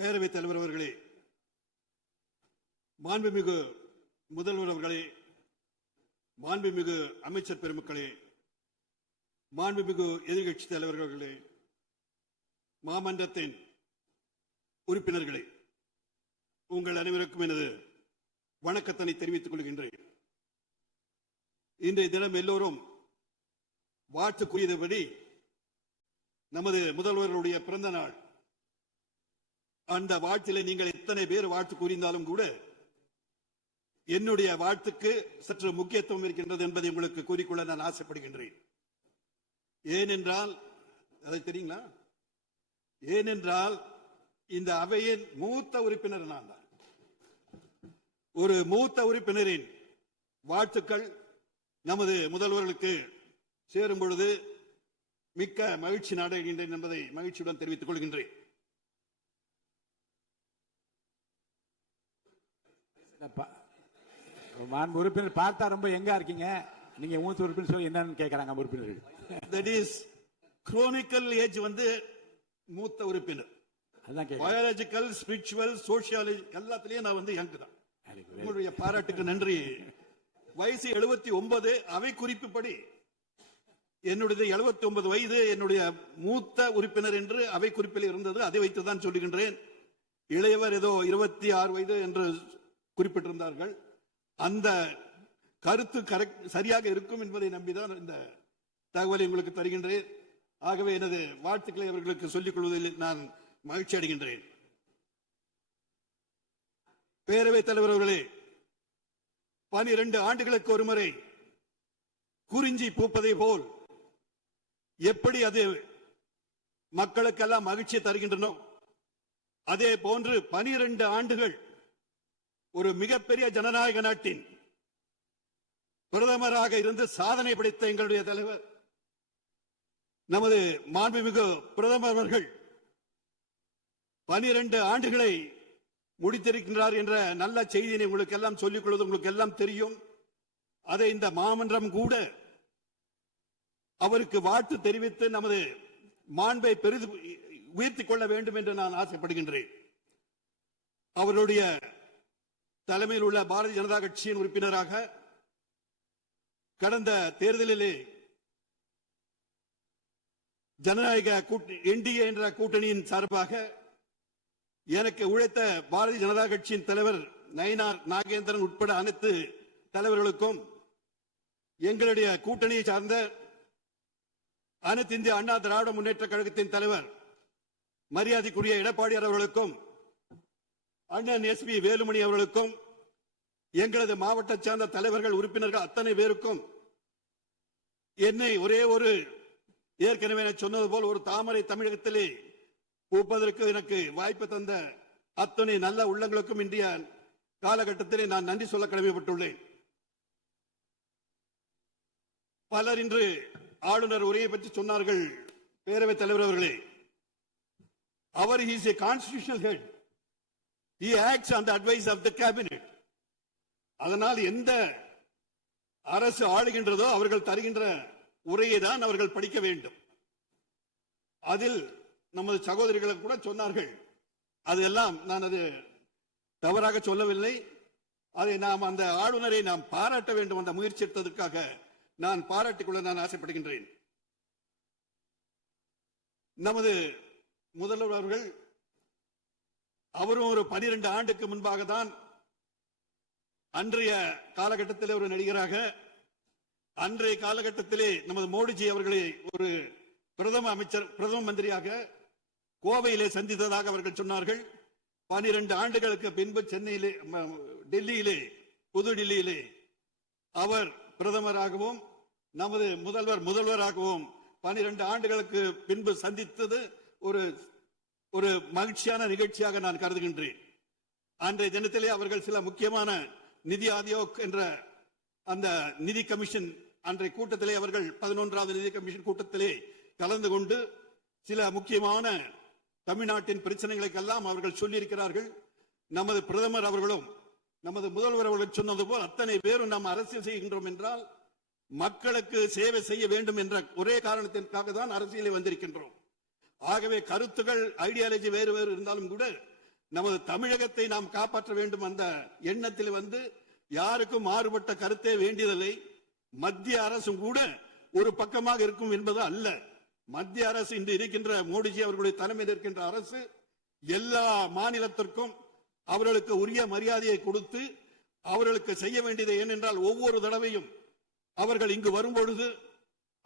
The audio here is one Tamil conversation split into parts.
பேரவைத் தலைவர் அவர்களே, மாண்புமிகு முதல்வர் அவர்களே, மாண்புமிகு அமைச்சர் பெருமக்களே, மாண்புமிகு எதிர்கட்சி தலைவர்களே, மாமன்றத்தின் உறுப்பினர்களே, உங்கள் அனைவருக்கும் எனது வணக்கத்தினை தெரிவித்துக் கொள்கின்றேன். இன்றைய தினம் எல்லோரும் வாழ்த்து கூறியபடி நமது முதல்வர்களுடைய பிறந்த நாள். அந்த வாழ்த்திலே நீங்கள் எத்தனை பேர் வாழ்த்து கூறினாலும் கூட என்னுடைய வாழ்த்துக்கு சற்று முக்கியத்துவம் இருக்கின்றது என்பதை உங்களுக்கு கூறிக்கொள்ள நான் ஆசைப்படுகின்றேன். ஏனென்றால் அதை தெரியுங்களா? ஏனென்றால் இந்த அவையின் மூத்த உறுப்பினர் நான் தான். ஒரு மூத்த உறுப்பினரின் வாழ்த்துக்கள் நமது முதல்வர்களுக்கு சேரும் பொழுது மிக்க மகிழ்ச்சி நாடுகின்றேன் என்பதை மகிழ்ச்சியுடன் தெரிவித்துக் கொள்கின்றேன். உறுப்பினர் பார்த்தா ரொம்ப எங்க இருக்கீங்க நீங்க? மூத்த உறுப்பினர் சொல்லி என்னன்னு கேட்கறாங்க உறுப்பினர்கள். தட் இஸ் குரோனிக்கல் ஏஜ் வந்து மூத்த உறுப்பினர். பயாலஜிக்கல், ஸ்பிரிச்சுவல், சோசியாலஜி எல்லாத்திலையும் நான் வந்து யங் தான். உங்களுடைய பாராட்டுக்கு நன்றி. வயசு 79. அவை குறிப்புப்படி என்னுடைய 79 வயது என்னுடைய மூத்த உறுப்பினர் என்று அவை குறிப்பில் இருந்தது. அதை வைத்துதான் சொல்லுகின்றேன். இளையவர் ஏதோ 26 வயது என்று குறிப்பிட்டிருந்தார்கள். அந்த கருத்து சரியாக இருக்கும் என்பதை நம்பிதான் இந்த தகவலை உங்களுக்கு தருகின்றேன். ஆகவே எனது வாழ்த்துக்களை அவர்களுக்கு சொல்லிக் கொள்வதில் நான் மகிழ்ச்சி அடைகின்றேன். பேரவைத் தலைவர் அவர்களே, 12 ஆண்டுகளுக்கு ஒருமுறை குறிஞ்சி பூப்பதை போல் எப்படி அது மக்களுக்கெல்லாம் மகிழ்ச்சி தருகின்றனோ அதே போன்று 12 ஆண்டுகள் ஒரு மிகப்பெரிய ஜனநாயக நாட்டின் பிரதமராக இருந்து சாதனை படைத்த எங்களுடைய தலைவர் நமது மாண்புமிகு பிரதமர் அவர்கள் 12 ஆண்டுகளை முடித்திருக்கின்றார் என்ற நல்ல செய்தியை உங்களுக்கு எல்லாம் சொல்லிக் கொள்வது உங்களுக்கு எல்லாம் தெரியும். அதை இந்த மாமன்றம் கூட அவருக்கு வாழ்த்து தெரிவித்து நமது மாண்பை பெரிது உயர்த்திக் கொள்ள வேண்டும் என்று நான் ஆசைப்படுகின்றேன். அவருடைய தலைமையில் உள்ள பாரதிய ஜனதா கட்சியின் உறுப்பினராக கடந்த தேர்தலிலே ஜனநாயக என்டிஏ என்ற கூட்டணியின் சார்பாக எனக்கு உழைத்த பாரதிய ஜனதா கட்சியின் தலைவர் நயினார் நாகேந்திரன் உட்பட அனைத்து தலைவர்களுக்கும், எங்களுடைய கூட்டணியை சார்ந்த அனைத்து இந்திய அண்ணா திராவிட முன்னேற்ற கழகத்தின் தலைவர் மரியாதைக்குரிய எடப்பாடியார் அவர்களுக்கும், அண்ணன் எஸ்பி வேலுமணி அவர்களுக்கும், எங்களது மாவட்ட சார்ந்த தலைவர்கள் உறுப்பினர்கள் அத்தனை பேருக்கும் என்னை ஒரே ஒரு ஏற்கனவே சொன்னது போல் ஒரு தாமரை தமிழகத்திலே பூப்பதற்கு எனக்கு வாய்ப்பு தந்த அத்தனை நல்ல உள்ளங்களுக்கும் இன்றைய காலகட்டத்திலே நான் நன்றி சொல்ல கடமைப்பட்டுள்ளேன். பலர் இன்று ஆளுநர் உரையை பற்றி சொன்னார்கள். பேரவைத் தலைவர் அவர்களே, அவர் is a constitutional head. He acts on the advice of the cabinet. அதனால் எந்த அரசு ஆளுகின்றதோ அவர்கள் தருகின்ற உரையை தான் அவர்கள் படிக்க வேண்டும். அதில் நமது சகோதரிகள் கூட சொன்னார்கள். அதெல்லாம் நான் அது தவறாக சொல்லவில்லை. அதை நாம் அந்த ஆளுநரை நாம் பாராட்ட வேண்டும். அந்த முயற்சி எடுத்ததற்காக நான் பாராட்டிக் கொள்ள நான் ஆசைப்படுகின்றேன். நமது முதல்வர் அவர்கள் அவரும் ஒரு 12 ஆண்டுக்கு முன்பாக தான் அன்றைய காலகட்டத்தில் ஒரு நடிகராக, அன்றைய காலகட்டத்திலே நமது மோடிஜி அவர்களை ஒரு பிரதம மந்திரியாக கோவையிலே சந்தித்ததாக அவர்கள் சொன்னார்கள். 12 ஆண்டுகளுக்கு பின்பு சென்னையிலே, டெல்லியிலே, புதுடில்லியிலே அவர் பிரதமராகவும் நமது முதல்வராகவும் 12 ஆண்டுகளுக்கு பின்பு சந்தித்தது ஒரு மகிழ்ச்சியான நிகழ்ச்சியாக நான் கருதுகின்றேன். அன்றைய தினத்திலே அவர்கள் சில முக்கியமான நிதி ஆயோக் என்ற அந்த நிதி கமிஷன் அன்றைய கூட்டத்திலே அவர்கள் 11வது நிதி கமிஷன் கூட்டத்திலே கலந்து கொண்டு சில முக்கியமான தமிழ்நாட்டின் பிரச்சனைகளுக்கெல்லாம் அவர்கள் சொல்லியிருக்கிறார்கள். நமது பிரதமர் அவர்களும் நமது முதல்வர் அவர்கள் சொன்னது போல் அத்தனை பேரும் நாம் அரசியல் செய்கின்றோம் என்றால் மக்களுக்கு சேவை செய்ய வேண்டும் என்ற ஒரே காரணத்திற்காக தான் அரசியலை வந்திருக்கின்றோம். ஆகவே கருத்துக்கள், ஐடியாலஜி வேறு வேறு இருந்தாலும் கூட நமது தமிழகத்தை நாம் காப்பாற்ற வேண்டும் அந்த எண்ணத்தில் யாருக்கும் மாறுபட்ட கருத்தே வேண்டியதில்லை. மத்திய அரசும் கூட ஒரு பக்கமாக இருக்கும் என்பது அல்ல. மத்திய அரசு இன்று இருக்கின்ற மோடிஜி அவர்களுடைய தலைமையில் இருக்கின்ற அரசு எல்லா மாநிலத்திற்கும் அவர்களுக்கு உரிய மரியாதையை கொடுத்து அவர்களுக்கு செய்ய வேண்டியது ஏனென்றால் ஒவ்வொரு தடவையும் அவர்கள் இங்கு வரும்பொழுது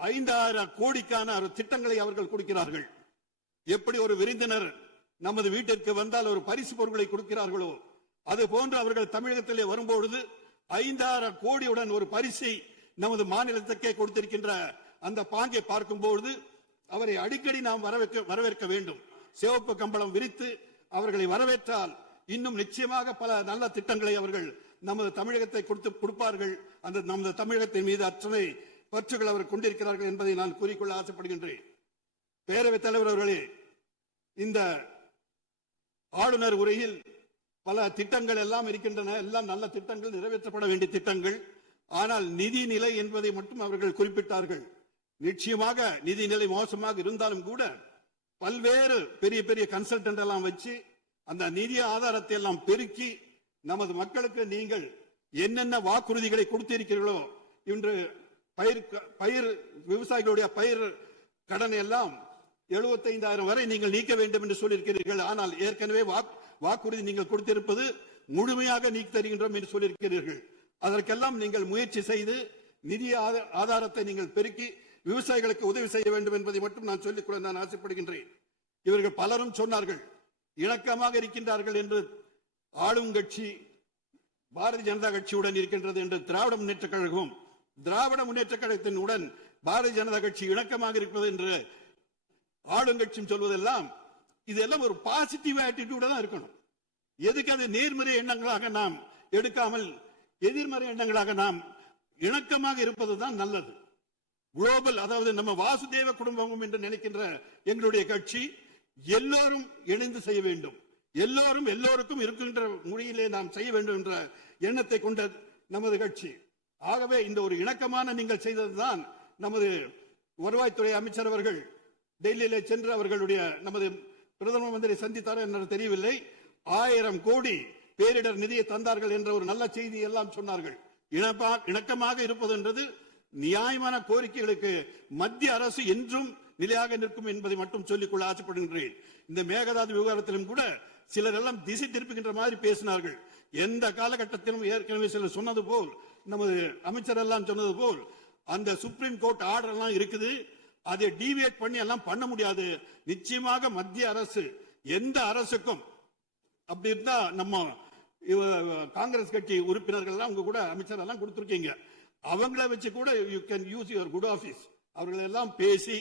5,000 கோடிக்கான திட்டங்களை அவர்கள் கொடுக்கிறார்கள். எப்படி ஒரு விருந்தினர் நமது வீட்டிற்கு வந்தால் ஒரு பரிசு பொருட்களை கொடுக்கிறார்களோ அது போன்று அவர்கள் தமிழகத்திலே வரும்பொழுது 5,000 கோடியுடன் ஒரு பரிசை நமது மாநிலத்துக்கே கொடுத்திருக்கின்ற அந்த பாங்கை பார்க்கும்போது அவரை அடிக்கடி நாம் வரவேற்க வேண்டும். சிவப்பு கம்பளம் விரித்து அவர்களை வரவேற்றால் இன்னும் நிச்சயமாக பல நல்ல திட்டங்களை அவர்கள் நமது தமிழகத்தை கொடுப்பார்கள். அந்த நமது தமிழகத்தின் மீது அத்தனை பற்றுகள் அவர் கொண்டிருக்கிறார்கள் என்பதை நான் கூறிக்கொள்ள ஆசைப்படுகின்றேன். பேரவைத் தலைவர் அவர்களே, இந்த ஆளுநர் உரையில் பல திட்டங்கள் எல்லாம் இருக்கின்றன. எல்லாம் நல்ல திட்டங்கள், நிறைவேற்றப்பட வேண்டிய திட்டங்கள். ஆனால் நிதிநிலை என்பதை மட்டும் அவர்கள் குறிப்பிட்டார்கள். நிச்சயமாக நிதிநிலை மோசமாக இருந்தாலும் கூட பல்வேறு பெரிய பெரிய கன்சல்டன்ட் எல்லாம் வச்சு அந்த நிதி ஆதாரத்தை எல்லாம் பெருக்கி நமது மக்களுக்கு நீங்கள் என்னென்ன வாக்குறுதிகளை கொடுத்திருக்கிறீர்களோ, இன்று பயிர் விவசாயிகளுடைய பயிர் கடனை எல்லாம் 75,000 வரை நீங்கள் நீக்க வேண்டும் என்று சொல்லியிருக்கிறீர்கள். ஆனால் ஏற்கனவே வாக்குறுதி நீங்கள் கொடுத்திருப்பது முழுமையாக நீக்கி தருகின்றோம் என்று சொல்லியிருக்கிறீர்கள். அதற்கெல்லாம் நீங்கள் முயற்சி செய்து நிதி ஆதாரத்தை நீங்கள் பெருக்கி விவசாயிகளுக்கு உதவி செய்ய வேண்டும் என்பதை மட்டும் நான் சொல்லிக்கொள்ள நான் ஆசைப்படுகின்றேன். இவர்கள் பலரும் சொன்னார்கள் இணக்கமாக இருக்கின்றார்கள் என்று. ஆளும் கட்சி பாரதிய ஜனதா கட்சியுடன் இருக்கின்றது என்று திராவிட முன்னேற்ற கழகம், திராவிட முன்னேற்ற கழகத்தின் உடன் பாரதிய ஜனதா கட்சி இணக்கமாக இருக்கிறது என்று ஆளுங்கட்சியும் சொல்வதெல்லாம் இதெல்லாம் ஒரு பாசிட்டிவ் ஆட்டிடியூட் தான் இருக்கணும். எதுக்கு அது நேர்மறை எண்ணங்களாக நாம் எடுக்காமல் எதிர்மறை எண்ணங்களாக நாம் இணக்கமாக இருப்பதுதான் நல்லது. குளோபல், அதாவது நம்ம வாசுதேவ குடும்பம் என்று நினைக்கின்ற எங்களுடைய கட்சி எல்லோரும் இணைந்து செய்ய வேண்டும், எல்லோரும் எல்லோருக்கும் இருக்கின்ற மொழியிலே நாம் செய்ய வேண்டும் என்ற எண்ணத்தை கொண்ட நமது கட்சி. ஆகவே இந்த ஒரு இணக்கமான நீங்கள் செய்ததுதான் நமது வருவாய்த்துறை அமைச்சர் அவர்கள் டெல்லியிலே சென்று அவர்களுடைய நமது பிரதம மந்திரி சந்தித்தார் என்று தெரியவில்லை. 1000 கோடி பேரிடர் நிதியை தந்தார்கள் என்ற ஒரு நல்ல செய்தி எல்லாம் சொன்னார்கள். இணக்கமாக இருப்பது என்றது நியாயமான கோரிக்கைகளுக்கு மத்திய அரசு என்றும் நிலையாக நிற்கும் என்பதை மட்டும் சொல்லிக்கொள்ள ஆசைப்படுகின்றேன். இந்த மேகதாது விவகாரத்திலும் கூட சிலர் எல்லாம் திசை திருப்புகின்ற மாதிரி பேசினார்கள். எந்த காலகட்டத்திலும் ஏற்கனவே சிலர் சொன்னது போல், நமது அமைச்சர் எல்லாம் சொன்னது போல், அந்த சுப்ரீம் கோர்ட் ஆர்டர் எல்லாம் இருக்குது, அதை டீவியேட் பண்ணி எல்லாம் பண்ண முடியாது. நிச்சயமாக மத்திய அரசு எந்த அரசுக்கும் அப்படி இருந்தா நம்ம காங்கிரஸ் கட்சி உறுப்பினர்கள் எல்லாம் உங்க கூட அமைச்சர் எல்லாம் கொடுத்திருக்கீங்க, அவங்களை வச்சு கூட you can use your good office. அவர்கள் எல்லாம் பேசி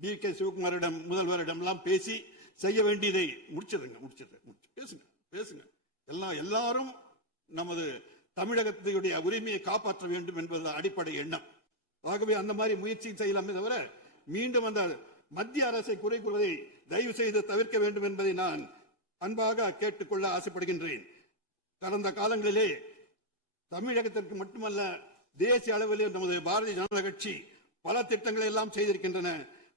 டி.கே. சிவகுமாரிடம் முதல்வரிடம் எல்லாம் பேசி செய்ய வேண்டியதை பேசுங்க. எல்லாரும் நமது தமிழகத்தினுடைய உரிமையை காப்பாற்ற வேண்டும் என்பது அடிப்படை எண்ணம். ஆகவே அந்த மாதிரி முயற்சி செய்யலாமே தவிர மீண்டும் அந்த மத்திய அரசை குறை கூறுவதை தயவு செய்து தவிர்க்க வேண்டும் என்பதை நான் அன்பாக கேட்டுக்கொள்ள ஆசைப்படுகின்றேன். கடந்த காலங்களிலே தமிழகத்திற்கு மட்டுமல்ல தேசிய அளவிலே நமது பாரதிய ஜனதா கட்சி பல திட்டங்களை எல்லாம் செய்திருக்கின்றன.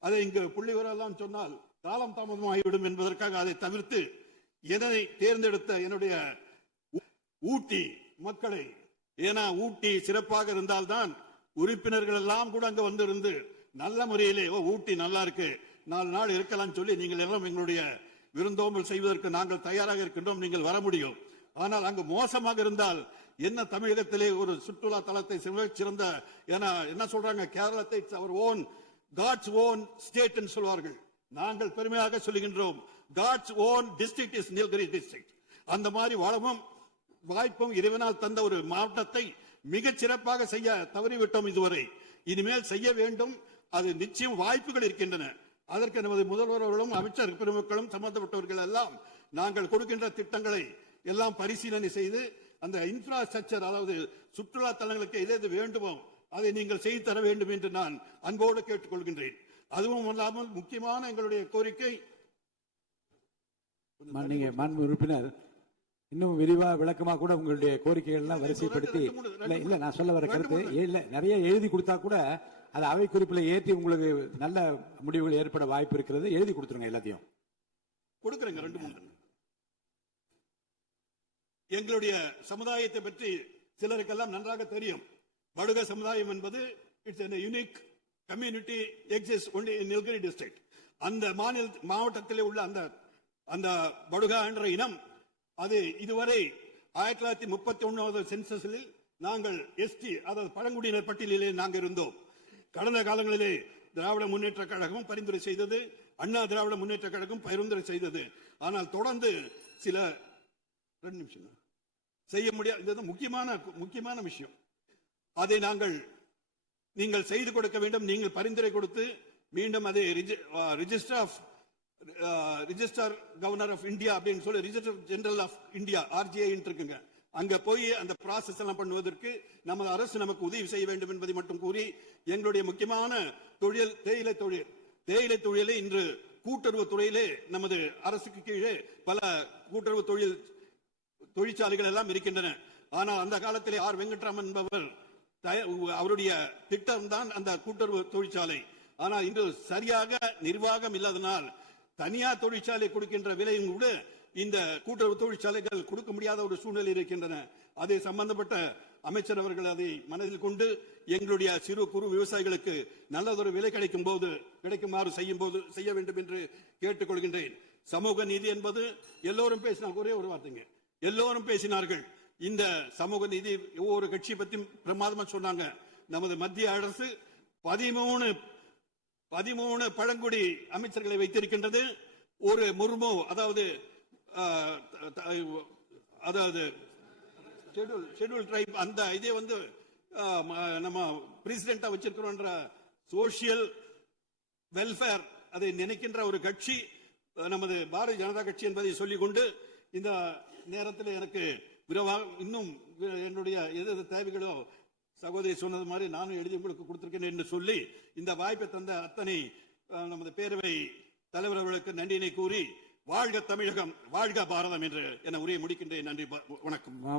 அதை இங்கு புள்ளிவரெல்லாம் சொன்னால் காலம் தாமதமாகிவிடும் என்பதற்காக அதை தவிர்த்து எதனை தேர்ந்தெடுத்த என்னுடைய ஊட்டி மக்களை, ஏன்னா ஊட்டி சிறப்பாக இருந்தால்தான் உறுப்பினர்கள் எல்லாம் கூட அங்க வந்திருந்து நல்ல முறையிலே ஊட்டி நல்லா இருக்கு 4 நாள் இருக்கலாம் சொல்லி நீங்கள் எல்லாம் எங்களுடைய விருந்தோம்பல் செய்வதற்கு நாங்கள் தயாராக இருக்கின்றோம், நீங்கள் வர முடியும். ஆனால் அங்கு மோசமாக இருந்தால் என்ன தமிழகத்திலே ஒரு சுற்றுலா தலத்தை சிறந்த என்ன சொல்றாங்க, கேரளத்தை அவர் ஓன் காட்ஸ் ஓன் ஸ்டேட் என்று சொல்வார்கள். நாங்கள் பெருமையாக சொல்லுகின்றோம் god's own district is Nilgiri district. அந்த மாதிரி வளமும் வாய்ப்பும் இறைவனால் தந்த ஒரு மாவட்டத்தை மிகச் சிறப்பாக செய்ய தவறிவிட்டோம் இதுவரை. இனிமேல் செய்ய வேண்டும், அது நிச்சயம் வாய்ப்புகள் இருக்கின்றன. அதற்கு நமது முதல்வர்களும் அமைச்சர் பெருமக்களும் சம்பந்தப்பட்டவர்கள் எல்லாம் நாங்கள் கொடுக்கின்ற திட்டங்களை எல்லாம் பரிசீலனை செய்து அந்த இன்ஃப்ராஸ்ட்ரக்சர், அதாவது சுற்றுலா தலங்களுக்கு எது வேண்டுமோ அதை நீங்கள் செய்து தர வேண்டும் என்று நான் அன்போடு கேட்டுக்கொள்கின்றேன். அதுவும் இல்லாமல் முக்கியமான எங்களுடைய கோரிக்கை, மாண்பு உறுப்பினர் இன்னும் விரிவா விளக்கமா கூட உங்களுடைய கோரிக்கைகள் எல்லாம் வரிசைப்படுத்தி இல்ல நான் சொல்ல வர கருத்து இல்ல, நிறைய எழுதி கொடுத்தா கூட அது அவை குறிப்பில் ஏற்றி உங்களுக்கு நல்ல முடிவுகள் ஏற்பட வாய்ப்பு இருக்கிறது. எழுதி கொடுத்துருங்க, எல்லாத்தையும் கொடுக்குறேங்க. 2-3 எங்களுடைய சமுதாயத்தை பற்றி சிலருக்கெல்லாம் நன்றாக தெரியும். படுக சமுதாயம் என்பது it's a unique community exists only in Nilgiri district. அந்த மாவட்டத்திலே உள்ள அந்த படுகா என்ற இனம் அது இதுவரை 1931 சென்சஸில் நாங்கள் எஸ்டி அதாவது பழங்குடியினர் பட்டியலிலே நாங்கள் இருந்தோம். கடந்த காலங்களிலே திராவிட முன்னேற்ற கழகம் பரிந்துரை செய்தது, அண்ணா திராவிட முன்னேற்ற கழகம் பரிந்துரை செய்தது. ஆனால் தொடர்ந்து சில 2 நிமிஷம் செய்ய முடியாது. இது முக்கியமான விஷயம். அதை நீங்கள் செய்து கொடுக்க வேண்டும். நீங்கள் பரிந்துரை கொடுத்து மீண்டும் அதை ரிஜிஸ்டர் கவர்னர் ஆஃப் இந்தியா அப்படின்னு சொல்லி register general of India RGI இருக்குங்க. அங்க போய் அந்த ப்ராசஸ் எல்லாம் பண்ணுவதற்கு நமது அரசு நமக்கு உதவி செய்ய வேண்டும் என்பதை மட்டும் கூறி எங்களுடைய முக்கியமான தொழில் தேயிலை தொழிலை இன்று கூட்டுறவு துறையிலே நமது அரசுக்கு கீழே பல கூட்டுறவு தொழிற்சாலைகள் எல்லாம் இருக்கின்றன. ஆனால் அந்த காலத்திலே ஆர் வெங்கட்ராமன் என்பவர் அவருடைய திட்டம் தான் அந்த கூட்டுறவு தொழிற்சாலை. ஆனால் இன்று சரியாக நிர்வாகம் இல்லாதனால் தனியார் தொழிற்சாலை கொடுக்கின்ற விலையும் கூட இந்த கூட்டுறவு தொழிற்சாலைகள் கொடுக்க முடியாத ஒரு சூழ்நிலை இருக்கின்றன. அதை சம்பந்தப்பட்ட அமைச்சர் அவர்கள் அதை மனதில் கொண்டு எங்களுடைய சிறு குறு விவசாயிகளுக்கு நல்லதொரு விலை கிடைக்குமாறு செய்ய வேண்டும் என்று கேட்டுக்கொள்கின்றேன். சமூக நீதி என்பது எல்லோரும் பேசினாங்க. ஒரே ஒரு வார்த்தைங்க, எல்லோரும் பேசினார்கள். இந்த சமூக நீதி ஒவ்வொரு கட்சியை பத்தி பிரமாதமா சொன்னாங்க. நமது மத்திய அரசு 13 பழங்குடி அமைச்சர்களை வைத்திருக்கின்றது. ஒரு முர்மு அதாவது ஷெட்யூல் ட்ரைப் அந்த இதே நம்ம பிரசிடென்டா வச்சிருக்கிறோம். சோசியல் வெல்ஃபேர் அதை நினைக்கின்ற ஒரு கட்சி நமது பாரதிய ஜனதா கட்சி என்பதை சொல்லிக் கொண்டு இந்த நேரத்தில் எனக்கு இன்னும் என்னுடைய எது தேவைகளோ சகோதரி சொன்னது மாதிரி நானும் எழுதி உங்களுக்கு கொடுத்திருக்கேன் என்று சொல்லி இந்த வாய்ப்பை தந்த அத்தனை நமது பேரவை தலைவர் அவர்களுக்கு நன்றியினை கூறி வாழ்க தமிழகம், வாழ்க பாரதம் என்று என உரையை முடிக்கின்றேன். நன்றி, வணக்கம்.